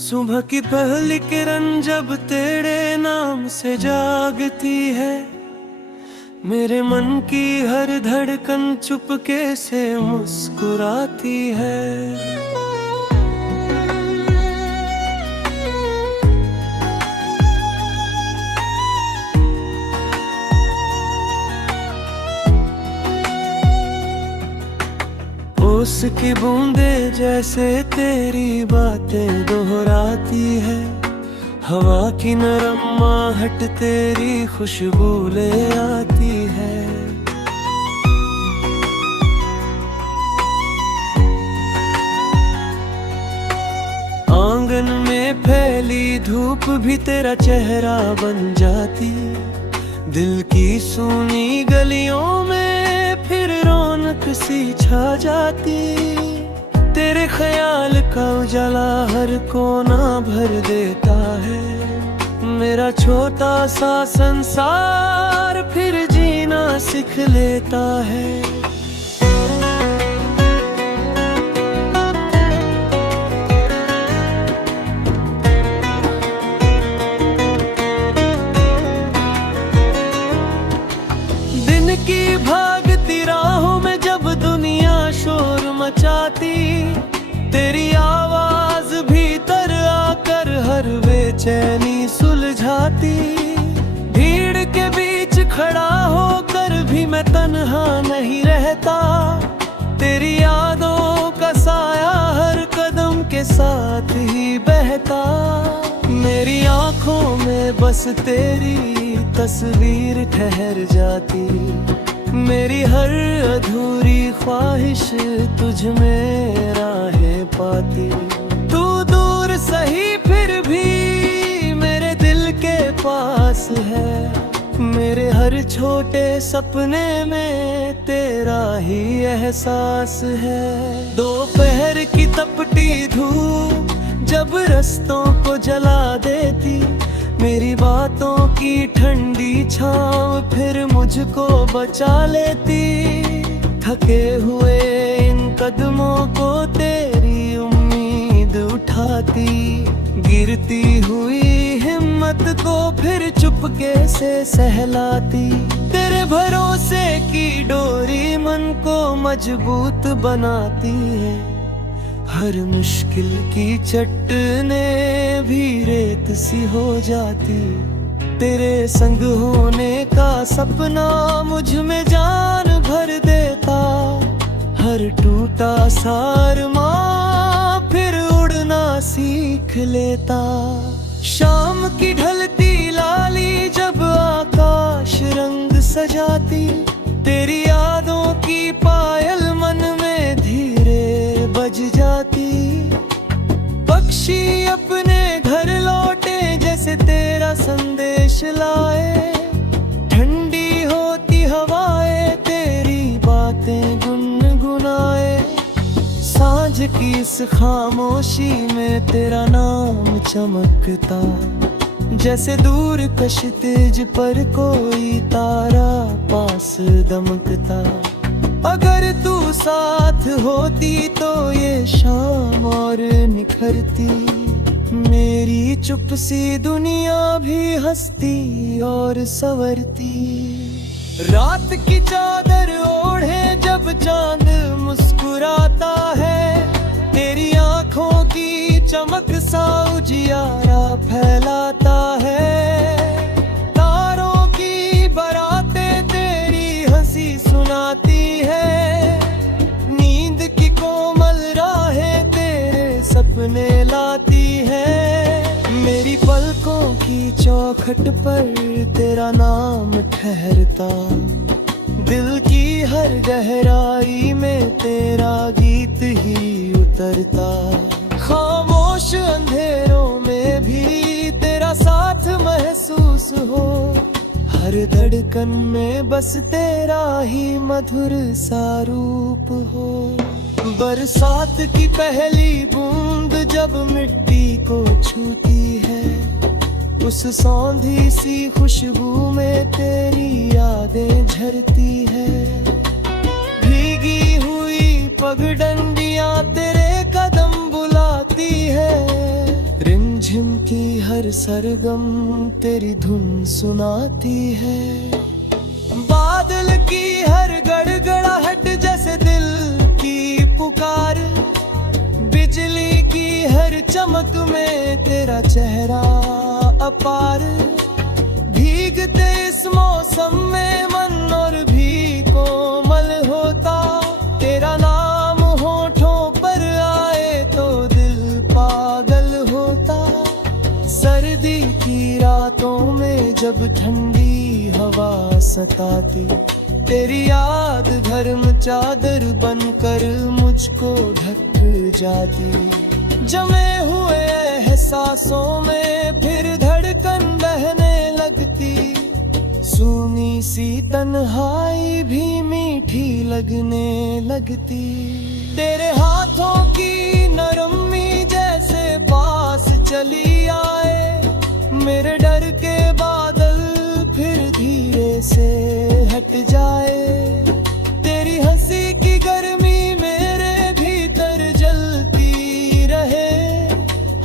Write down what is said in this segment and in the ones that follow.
सुबह की पहली किरण जब तेरे नाम से जागती है, मेरे मन की हर धड़कन चुपके से मुस्कुराती है। ओस की बूंदे जैसे तेरी बातें दोहराती है, हवा की नरम आहट तेरी खुशबू ले आती है। आंगन में फैली धूप भी तेरा चेहरा बन जाती, दिल की सूनी गलियों में फिर रौनक सी छा जाती। तेरे ख्याल का उजाला हर कोना भर देता है, मेरा छोटा सा संसार फिर जीना सीख लेता है। दिन की भागती राहों में जब दुनिया शोर मचाती, तेरी आवाज भीतर आकर हर बेचैनी सुलझाती। भीड़ के बीच खड़ा होकर भी मैं तन्हा नहीं रहता, तेरी यादों का साया हर कदम के साथ ही बहता। मेरी आंखों में बस तेरी तस्वीर ठहर जाती, मेरी हर अधूरी ख्वाहिश तुझ में राहें पाती। तू दूर सही फिर भी मेरे दिल के पास है, मेरे हर छोटे सपने में तेरा ही एहसास है। दोपहर की तपती धूप जब रस्तों को जला देती, मेरी बातों की ठंडी छाँव फिर मुझको बचा लेती। थके हुए इन कदमों को तेरी उम्मीद उठाती, गिरती हुई हिम्मत को फिर चुपके से सहलाती। तेरे भरोसे की डोरी मन को मजबूत बनाती है, हर मुश्किल की चट्टाने भी रेत सी हो जाती। तेरे संग होने का सपना मुझ में जान भर देता, हर टूटा सा अरमां फिर उड़ना सीख लेता। शाम की ढलती लाली जब आकाश रंग सजाती, तेरी यादों की पायल मन में धीरे बज जाती। पक्षी अपने घर लौटे जैसे तेरा संदेश लाए, ठंडी होती हवाएं तेरी बातें गुनगुनाए। सांझ की इस खामोशी में तेरा नाम चमकता, जैसे दूर कशितिज पर कोई तारा पास दमकता। अगर तू साथ होती तो ये शाम और निखरती, मेरी चुप सी दुनिया भी हंसती और संवरती। रात की चादर ओढ़े जब चांद मुस्कुराता है, तेरी आंखों की चमक सा उजियारा फैलाता है। तारों की बारातें तेरी हंसी सुनाती है, नींद की कोमल राहें तेरे सपने लाती है। मेरी पलकों की चौखट पर तेरा नाम ठहरता, दिल की हर गहराई में तेरा गीत ही उतरता। खामोश अंधेरों में भी तेरा साथ महसूस हो, हर धड़कन में बस तेरा ही मधुर सा रूप हो। बरसात की पहली बूंद जब मिट्टी को छूती है, उस सौंधी सी खुशबू में तेरी यादें झरती है। भीगी हुई पगडंडियां तेरे कदम बुलाती है, हर सरगम तेरी धुन सुनाती है। बादल की हर गड़गड़ाहट जैसे दिल की पुकार, बिजली की हर चमक में तेरा चेहरा अपार। भीगते इस मौसम में मन और भी कोमल होता, तेरा नाम होठों पर आए तो दिल पागल होता। सर्दी की रातों में जब ठंडी हवा सताती, तेरी याद गर्म चादर बनकर मुझको ढक जाती। जमे हुए एहसासों में फिर धड़कन बहने लगती, सूनी सी तन्हाई भी मीठी लगने लगती। तेरे हाथों की नरमी जैसे पास चली आए, मेरे डर के बादल फिर धीरे से हट जाए। तेरी हंसी की गर्मी मेरे भीतर जलती रहे,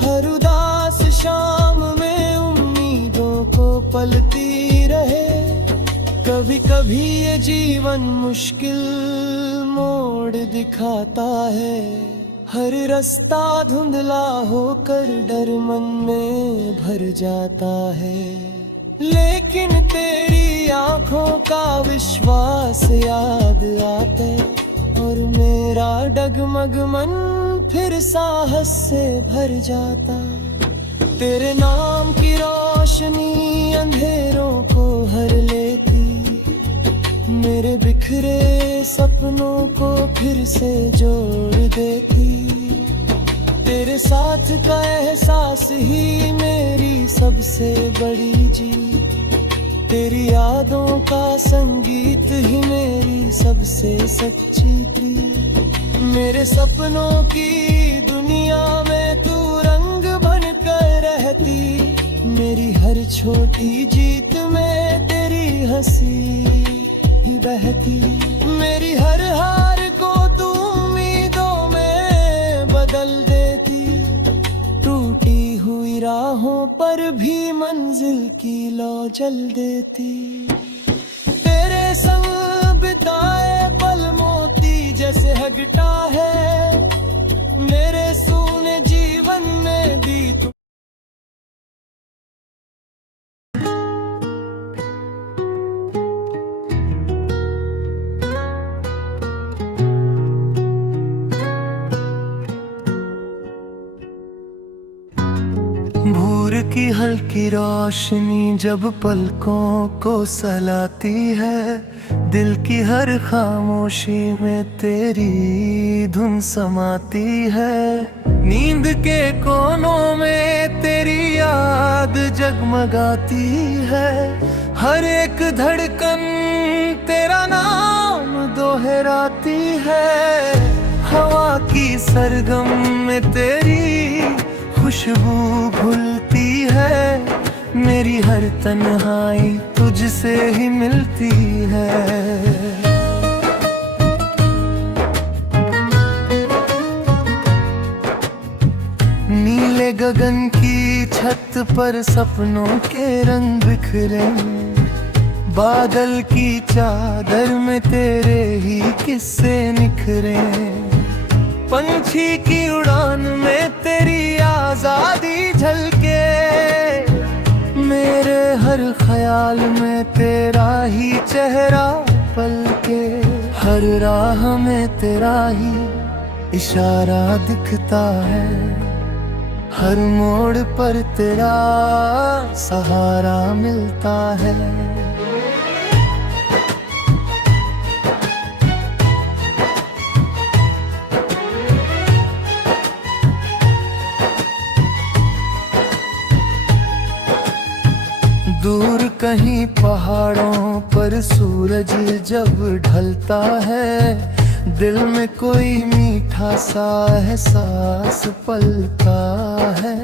हर उदास शाम में उम्मीदों को पलती रहे। कभी कभी ये जीवन मुश्किल मोड़ दिखाता है, हर रास्ता धुंधला होकर डर मन में भर जाता है। लेकिन तेरी आंखों का विश्वास याद आते, और मेरा डगमग मन फिर साहस से भर जाता। तेरे नाम की रोशनी अंधेरों को हर लेती, मेरे बिखरे सपनों को फिर से जोड़ देती। तेरे साथ का एहसास ही मेरी सबसे बड़ी जीत, तेरी यादों का संगीत ही मेरी सबसे सच्ची प्रीत। मेरे सपनों की दुनिया में तू रंग बनकर रहती, मेरी हर छोटी जीत में तेरी हंसी ही बहती। मेरी हर हार को तू उम्मीदों में बदल देती, टूटी हुई राहों पर भी मंजिल की लौ जल देती। तेरे संग बिताए पल मोती जैसे हगटा है, मेरे सूने जीवन में भी तू। भोर की हल्की रोशनी जब पलकों को सलाती है, दिल की हर खामोशी में तेरी धुन समाती है। नींद के कोनों में तेरी याद जगमगाती है, हर एक धड़कन तेरा नाम दोहराती है। हवा की सरगम में तेरी खुशबू घुलती है, मेरी हर तन्हाई तुझसे ही मिलती है। नीले गगन की छत पर सपनों के रंग बिखरे, बादल की चादर में तेरे ही किस्से निखरे। पंछी की उड़ान में तेरी आजादी झलके, मेरे हर ख्याल में तेरा ही चेहरा पलके। हर राह में तेरा ही इशारा दिखता है, हर मोड़ पर तेरा सहारा मिलता है। दूर कहीं पहाड़ों पर सूरज जब ढलता है, दिल में कोई मीठा सा एहसास पलता है।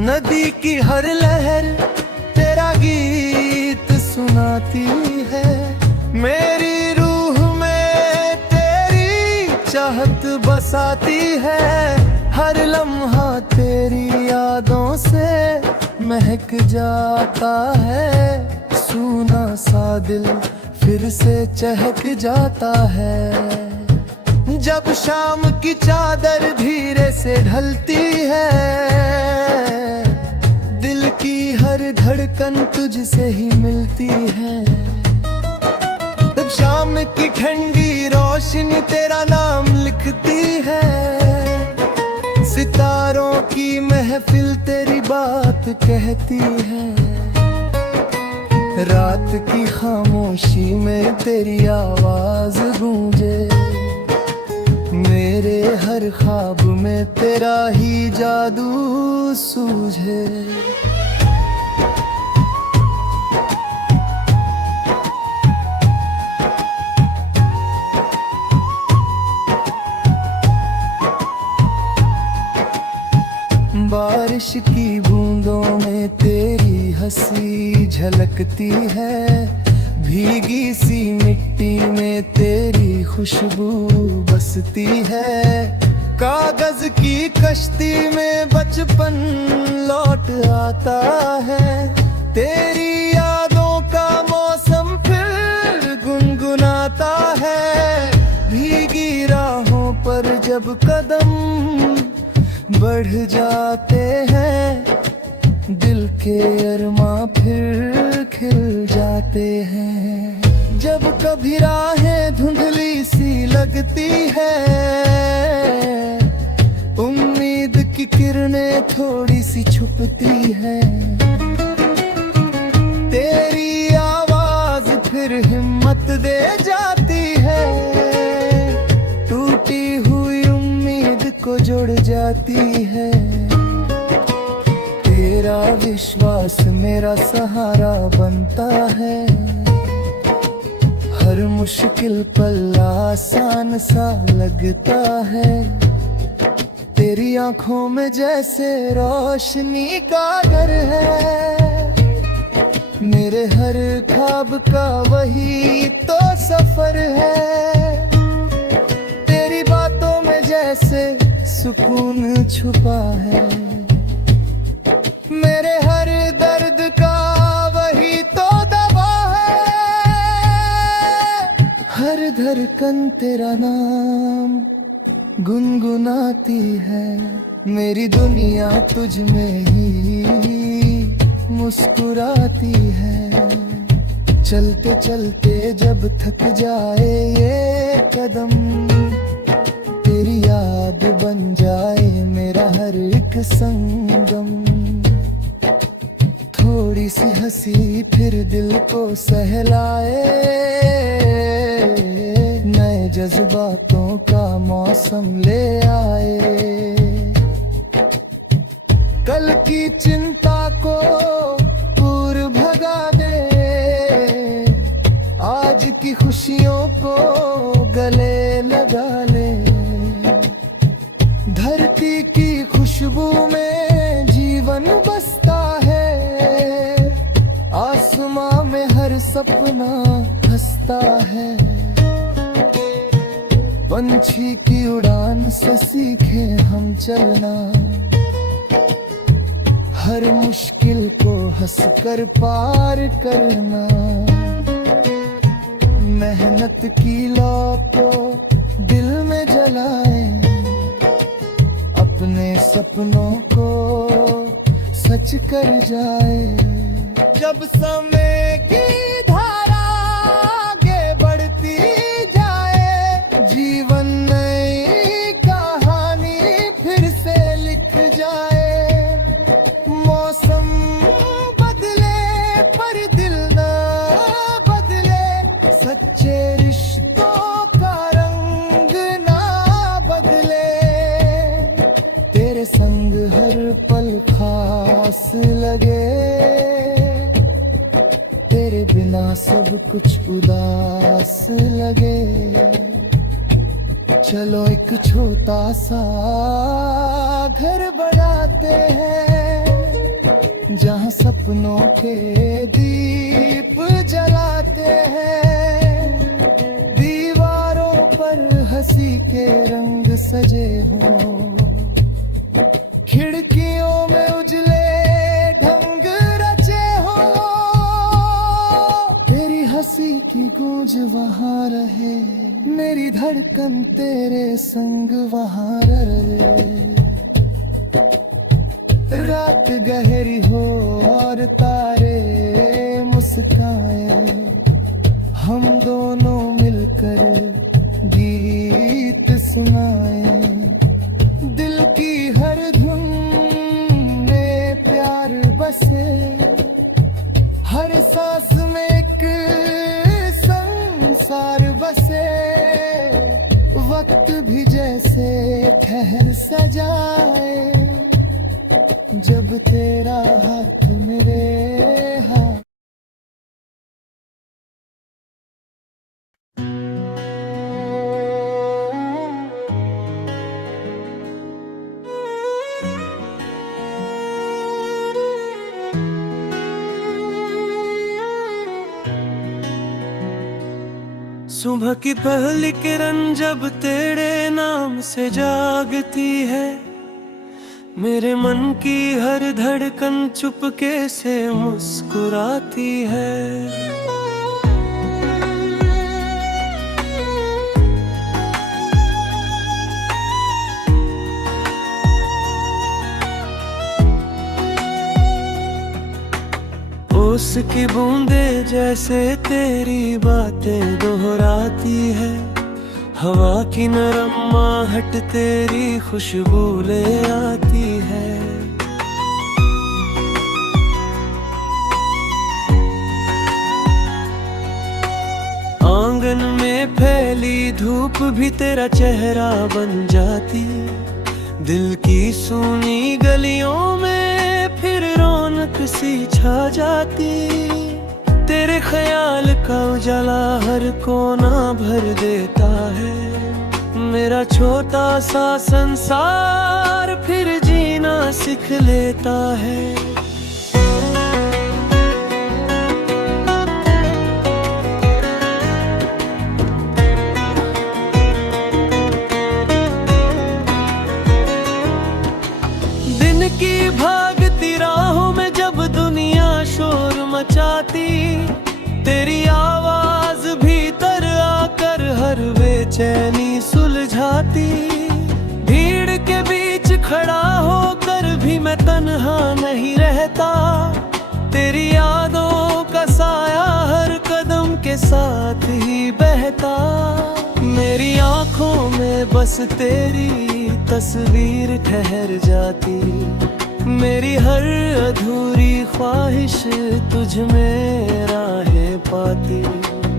नदी की हर लहर तेरा गीत सुनाती है, मेरी रूह में तेरी चाहत बसाती है। हर लम्हा तेरी यादों से महक जाता है, सूना सा दिल फिर से चहक जाता है। जब शाम की चादर धीरे से ढलती है, दिल की हर धड़कन तुझसे ही मिलती है। तब शाम की ठंडी रोशनी तेरा नाम लिखती है, सितारों की महफिल तेरी बात कहती है। रात की खामोशी में तेरी आवाज गूंजे, मेरे हर ख्वाब में तेरा ही जादू सूझे। बारिश की बूंदों में तेरी हंसी झलकती है, भीगी सी मिट्टी में तेरी खुशबू बसती है। कागज की कश्ती में बचपन लौट आता है, तेरी यादों का मौसम फिर गुनगुनाता है। भीगी राहों पर जब कदम बढ़ जाते हैं, दिल के अरमां फिर खिल जाते हैं। जब कभी राहें धुंधली सी लगती है, उम्मीद की किरणें थोड़ी सी छुपती है। तेरी आवाज फिर हिम्मत दे जाती है, टूटी हुई उम्मीद को जोड़ जाती है। तेरा विश्वास मेरा सहारा बनता है, हर मुश्किल पल आसान सा लगता है। तेरी आंखों में जैसे रोशनी का घर है, मेरे हर ख्वाब का वही तो सफर है। तेरी बातों में जैसे सुकून छुपा है, मेरे हर दर्द का वही तो दवा है। हर धड़कन तेरा नाम गुनगुनाती है, मेरी दुनिया तुझ में ही मुस्कुराती है। चलते चलते जब थक जाए ये कदम, तेरी याद बन जाए मेरा हर एक संगम। थोड़ी सी हंसी फिर दिल को सहलाए, नए जज्बातों का मौसम ले आए। कल की चिंता को दूर भगा दे, आज की खुशियों को गले लगा ले। धरती की खुशबू में जीवन बसता है, आसमां में हर सपना हंसता है। पंछी की उड़ान से सीखे हम चलना, हर मुश्किल को हंसकर पार करना। मेहनत की लौ को दिल में जलाए, अपने सपनों को सच कर जाए। जब समय की धारा आगे बढ़ती जाए, जीवन नई कहानी फिर से लिख जाए। मौसम बदले पर दिल ना बदले, सच्चे रिश्तों का रंग ना बदले। तेरे संग हर पल खास लगे, तेरे बिना सब कुछ उदास लगे। चलो एक छोटा सा घर बनाते हैं, जहाँ सपनों के दीप जलाते हैं। दीवारों पर हंसी के रंग सजे हों, खिड़कियों में उजले ढंग वहाँ रहे, मेरी धड़कन तेरे संग वहाँ रहे। रात गहरी हो और तारे मुस्काए, हम दोनों मिलकर गीत सुनाए। दिल की हर धुन में प्यार बसे, हर सांस में एक संसार बसे। वक्त भी जैसे ठहर सजाए, जब तेरा हाथ मेरे हाथ। सुबह की पहली किरण जब तेरे नाम से जागती है, मेरे मन की हर धड़कन चुपके से मुस्कुराती है। ओस की बूंदे जैसे तेरी बातें दोहराती है, हवा की नरम आहट तेरी खुशबू ले आती है। आंगन में फैली धूप भी तेरा चेहरा बन जाती, दिल की सूनी गलियों में फिर रौनक सी छा जाती। तेरे ख्याल का उजाला हर कोना भर देता है, मेरा छोटा सा संसार फिर जीना सीख लेता है। दिन की भागती राहों में जब दुनिया शोर मचाती, तेरी आवाज भीतर आकर हर बेचैनी सुलझाती। भीड़ के बीच खड़ा होकर भी मैं तन्हा नहीं रहता, तेरी यादों का साया हर कदम के साथ ही बहता। मेरी आंखों में बस तेरी तस्वीर ठहर जाती, मेरी हर अधूरी ख्वाहिश तुझ में राहें पाती।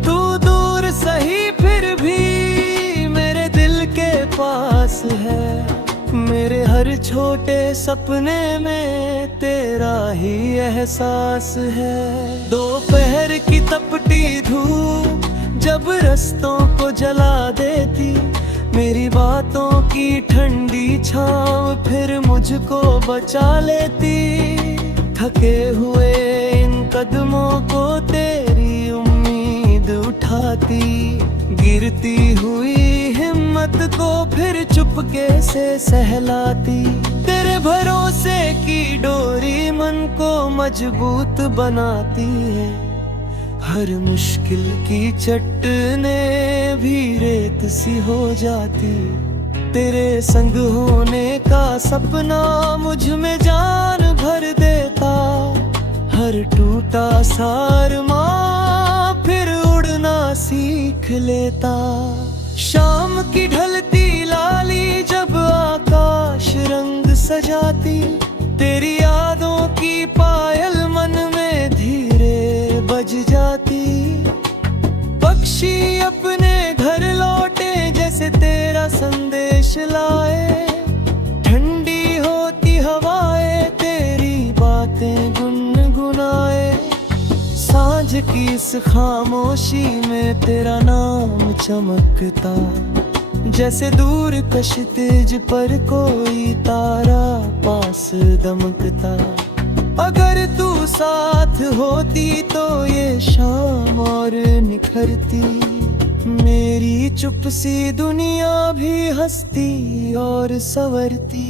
तू दूर सही फिर भी मेरे दिल के पास है, मेरे हर छोटे सपने में तेरा ही एहसास है। दोपहर की तपती धूप जब रास्तों को जला देती, मेरी बातों की ठंडी छाँव फिर मुझको बचा लेती। थके हुए इन कदमों को तेरी उम्मीद उठाती, गिरती हुई हिम्मत को फिर चुपके से सहलाती। तेरे भरोसे की डोरी मन को मजबूत बनाती है, हर मुश्किल की चट्टाने भी रेत सी हो जाती। तेरे संग होने का सपना मुझ में जान भर देता, हर टूटा सा अरमां फिर उड़ना सीख लेता। शाम की ढलती लाली जब आकाश रंग सजाती, तेरी यादों की पायल मन में धीरे बज जाती। पक्षी अपने घर लौटे जैसे तेरा संदेश लाए, ठंडी होती हवाएं तेरी बातें गुनगुनाए। सांझ की इस खामोशी में तेरा नाम चमकता, जैसे दूर कशितेज पर कोई तारा पास दमकता। अगर तू साथ होती तो ये शाम और निखरती, मेरी चुप सी दुनिया भी हंसती और संवरती।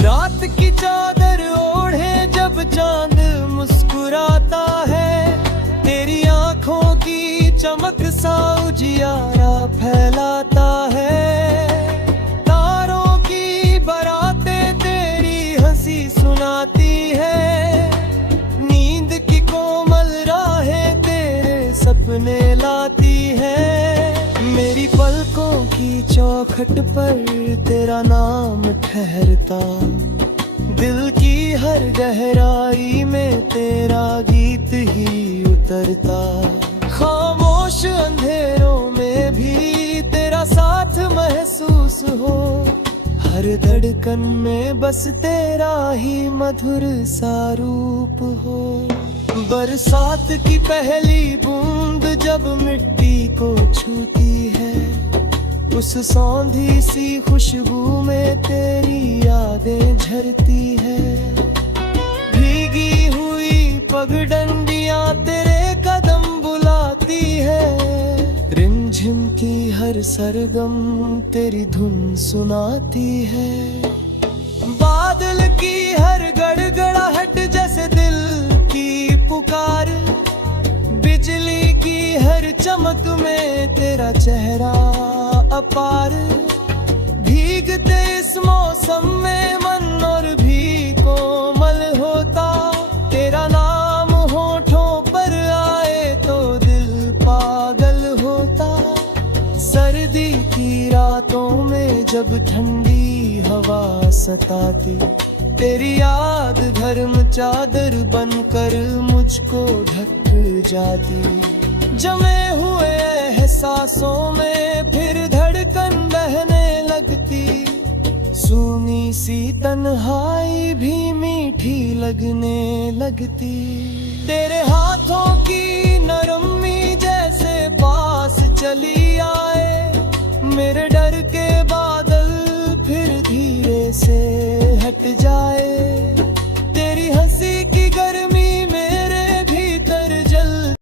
रात की चादर ओढ़े जब चांद मुस्कुराता है, तेरी आंखों की चमक सुनाती है, नींद की कोमल राहें तेरे सपने लाती है। मेरी पलकों की चौखट पर तेरा नाम ठहरता, दिल की हर गहराई में तेरा गीत ही उतरता। खामोश अंधेरों में भी तेरा साथ महसूस हो, हर धड़कन में बस तेरा ही मधुर सा रूप हो। बरसात की पहली बूंद जब मिट्टी को छूती है, उस सौंधी सी खुशबू में तेरी यादें झरती है। भीगी हुई पगडंडियां तेरे कदम बुलाती है, रिमझिम की हर सरगम तेरी धुन सुनाती है। बादल की हर गड़गड़ाहट जैसे दिल की पुकार, बिजली की हर चमक में तेरा चेहरा अपार। भीगते इस मौसम में मन और भी कोमल होता, तेरा नाम होठों पर आए तो दिल पागल होता। सर्दी की रातों में जब ठंडी हवा सताती, तेरी याद गर्म चादर बनकर मुझको ढक जाती। जमे हुए एहसासों में फिर धड़कन बहने लगती, सूनी सी तन्हाई भी मीठी लगने लगती। तेरे हाथों की नरमी जैसे पास चली आए, मेरे डर के बादल फिर धीरे से हट जाए।